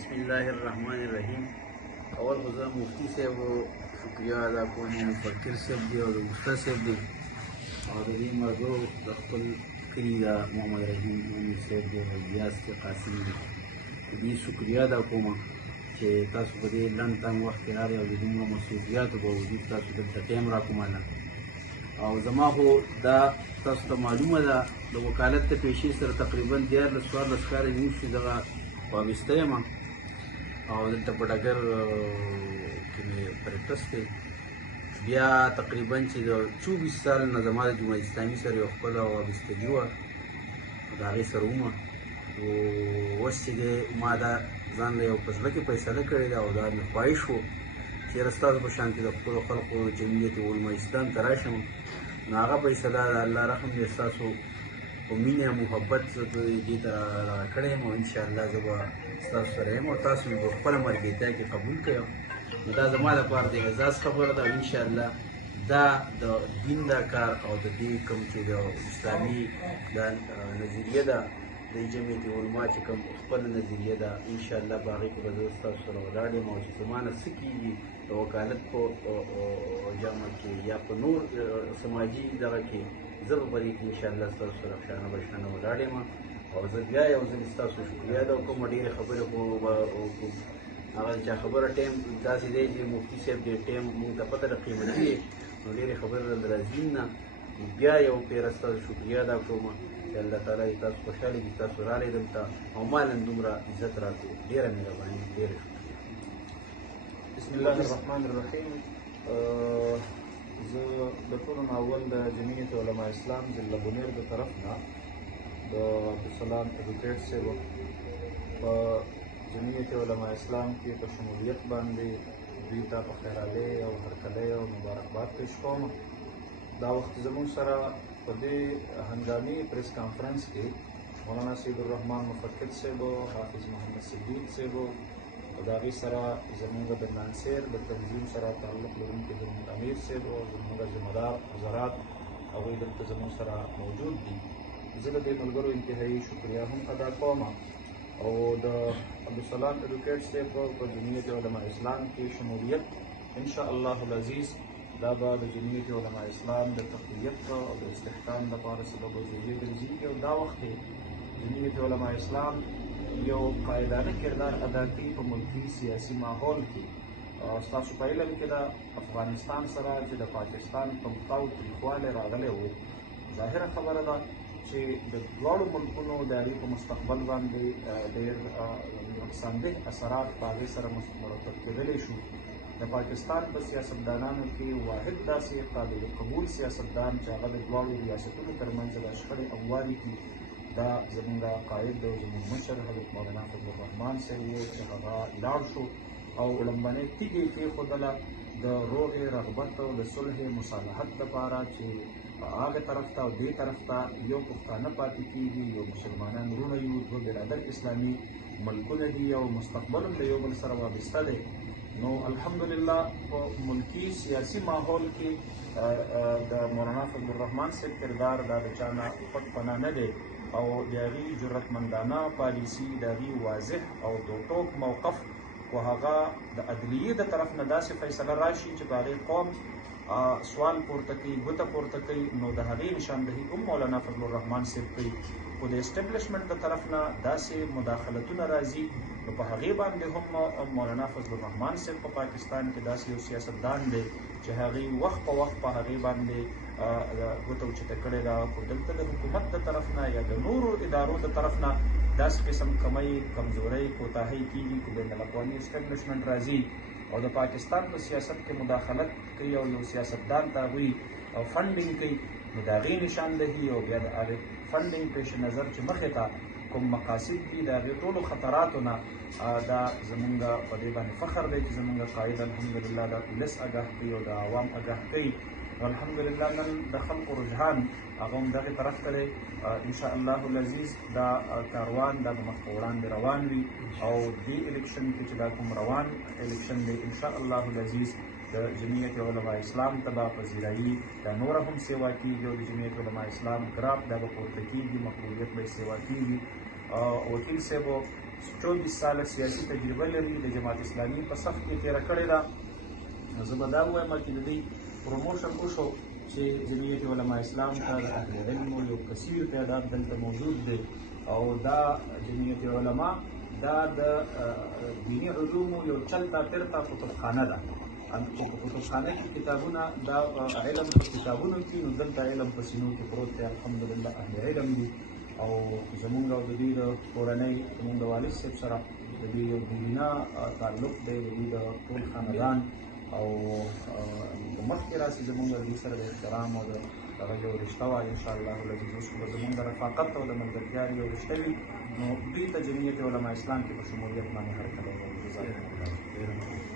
بسم الله الرحمن الرحیم. اول خو زه مفتي صاحب شکریه ادا کوم، مفکر صاحب دی او د استاد صاحب دی او د دې ملګرو د خپل کلي د محمد رحیم مومن صاحب دی او ریاض کې قاسم دی. د دې شکریه ادا کوم چې تاسو په دې لنډ تنګ وخت کې راغلئ او د دومره مصروفیاتو باوجود تاسو دلته ټایم راکوماله. او زما خو دا تاسو ته معلومه ده د وکالت د پیشې سره تقریبا 14 کاله زموږ چې دغه وابسته یم او دلته په ډګر کې مې پریکټس دی. بیا تقریبا چې د 24 سال نه زما د جمهوریت اسلامي سره یو خپله وابستګي وه، د هغې سره ومه. اوس چې دی ما دا ځان له یو په زړه کې فیصله کړې ده او دا مې خواهش و چې یاره ستاسو په شان کې د خپلو خلقو جمعیت علما اسلام ته راشم. نو هغه فیصله د الله رحم دی ستاسو په مینه او محبت زه دې ته راکړی یم او انشاءالله زه به ستاسو سره یم او تاسو مې په خپله ملګرتیا کې قبول کړئ. نو دا زما لپاره د اعزاز خبره ده او انشاءالله دا د دین دا کار او د دې کوم چې د اسلامي دا نظریه ده د جمعیت علما چې کوم خپله نظریه ده انشاءالله په هغې کې به زه ستاسو سره ولاړ یم او چې زما نه څه کېږي د وکالت په جامه کې یا په نور سماجي دغه کې زه به په دې کې انشاءالله ستاسو سره ښانه بشانه ولاړ یم او زه بیا یو ځل ستاسو شکریه ادا کوم. ډېرې خبرې خو هغه چا خبره ټایم داسې دی چې مفتي صاحب دې ټایم مونږ ته پته ده قیمتي دی، نو ډېرې خبرې راځي نه. بیا یو پېره ستاسو شکریه ادا کوم چې الله تعالی دې تاسو خوشحاله کړي، تاسو راغلئ دلته او ما نن دومره عزت راکړو. ډېره مهرباني، ډېره شکریه. بسم الله الرحمن الرحیم. زه د ټولو نه اول د جمعیت علما اسلام ضلع بونیر د طرف نه د عبدالسلام ایډوکیټ صاحب په جمعیت علما اسلام کې په شمولیت باندې دوی ته په خیرالۍ او هرکلی او مبارکباد پیش کوم. دا وخت زموږ سره په دې هنګامي پریس کانفرنس کې مولانا سید الرحمن مفکر صاحب، حافظ محمد صدیق صاحب او د هغې سره زموږ د نانسیر د تنظیم سره تعلق لرونکي زموږ امیر صاحب او زموږ ذمهدار حضرات هغوی دلته زموږ سره موجود دي. زه د دې ملګرو انتهایي شکریه هم ادا کوم او د عبدالسلام ایډوکیټ صاحب په جمعیت علما اسلام کې شمولیت انشاءالله العزیز دا به د جمعیت علما اسلام د تقویت او د استحکام لپاره سبب الجلیل ګرځېږي او دا وخت دی جمعیت علما اسلام یو قاعدانه کردار ادا کوي په ملکي سیاسي ماحول کې. ستاسو په علم کې د افغانستان سره چې د پاکستان تمتاو تریخوالی راغلی و، ظاهره خبره ده چې د دواړو ملکونو د هغې په مستقبل باندې ډېر نقصاندeh اثرات په هغې سره مرتب کېدلی شو. د پاکستان په سیاستدانانو کې واحد داسې قابل قبول سیاستدان چې هغه د دواړو ریاستونو ترمنځ د شخړې همواري کړي دا زموږ قائد او زموږ مشر حضرت مولانا فضل الرحمن صاحب و چې هغه لاړ شو او لومبنۍ تیږې یې کېښودله د روغې رغبت او د صلح مصالحت لپاره چې هغه طرف ته او دې طرف ته یو پښتانه پاتې کېږي، یو مسلمانان وروڼه یو، دوه برادر اسلامي ملکونه دي او مستقبل هم د یو بل سره وابسته دی. نو الحمدلله په ملکي سیاسي ماحول کې د مولانا فضل الرحمن صاحب کردار دا د چا نه پټ پناه نه دی او د هغې جرأتمندانه پالیسي، د هغې واضح او دوټوک موقف و هغه د عدلیې د طرف نه داسې فیصله راشي چې په هغې قوم سوال پورته کوي، ګوته پورته کوي، نو د هغې نشاندهي هم مولانا فضل الرحمن صاحب کوي. خو د اسټبلشمنټ د طرف نه داسې مداخلتونه راځي نو په هغې باندې هم مولانا فضل الرحمن صاحب په پاکستان کې داسې یو سیاستدان دی چې هغې وخت په وخت په هغې باندې ګوته اوچته کړې ده. خو دلته د حکومت د طرف نه یا د نورو ادارو د طرف نه داسې قسم کمی، کمزورۍ، کوتاهۍ کېږي چې بین الاقوامي اسټبلشمنټ راځي او د پاکستان په سیاست کې مداخلت کوي او یو سیاستدان ته هغوی فنډینګ کوي، نو د هغې نشاندهي او بیا د هغې فنډینګ پیش نظر چې مخې ته کوم مقاصد دي د هغې ټولو خطراتو نه دا زموږ په دې باندې فخر دی چې زموږ قاید الحمدلله د ولس اګاه کوي او د عوام اګاه کوي. الحمدلله نن د خلقو رجحان هغه هم دغې طرف ته دی. انشاءالله العزیز دا کاروان دا به مخ په وړاندې روان وي او دې الیکشن کې چې دا کوم روان الیکشن دی انشاءالله العزیز د جمعیت علما اسلام ته به پذیرایي دا نوره هم سیوا کېږي او د جمعیت علما اسلام ګراف دا به پورته کېږي، مقبولیت به یې سیوا کېږي. وکیل صاحب 24 ساله سیاسي تجربه لري، د جماعت اسلامي په صف کې تېره کړې ده. نو زه به دا ووایم چې د دوی پروموشن وشو چې جمعیت علما اسلام ته د اهل علم یو کثیر تعداد دلته موجود دی، او دا جمعیت علما دا د دیني علومو یو چلتا پرتا کتابخانه ده. په کتابخانه کې کتابونه دا علم په کتابونو کې، نو دلته علم په سینو کې پروت دی. الحمدلله اهل علم دي، او زمونږ او د دوی د کورنۍ زمونږ د والد صاحب سره د دوی یو بېلینه تعلق دی، د دوی د ټول خاندان او د مخکې راسي زمونږ د دوی سره د احترام او د هغه یو رشته وه. انشاءالله العزیز اوس به زمونږ د رفاقت او د ملګرتیا یو رشته وي. نو دوی ته جمعیت علما اسلام کې په شمولیت باندې حرکت وکړو.